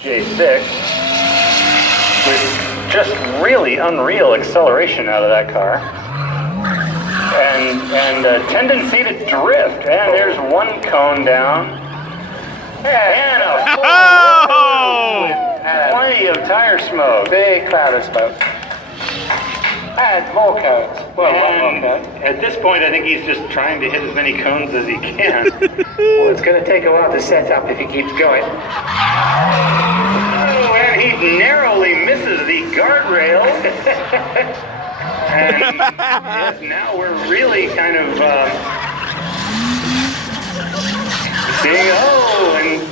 J6 with just really unreal acceleration out of that car. And a tendency to drift. And there's one cone down. And a full with plenty of tire smoke. Big cloud of smoke. And more cones. Well, one more cone. At this point, I think he's just trying to hit as many cones as he can. Well, it's going to take a while to set up if he keeps going. Oh, and he narrowly misses the guardrail. And yes, now we're really kind of seeing, and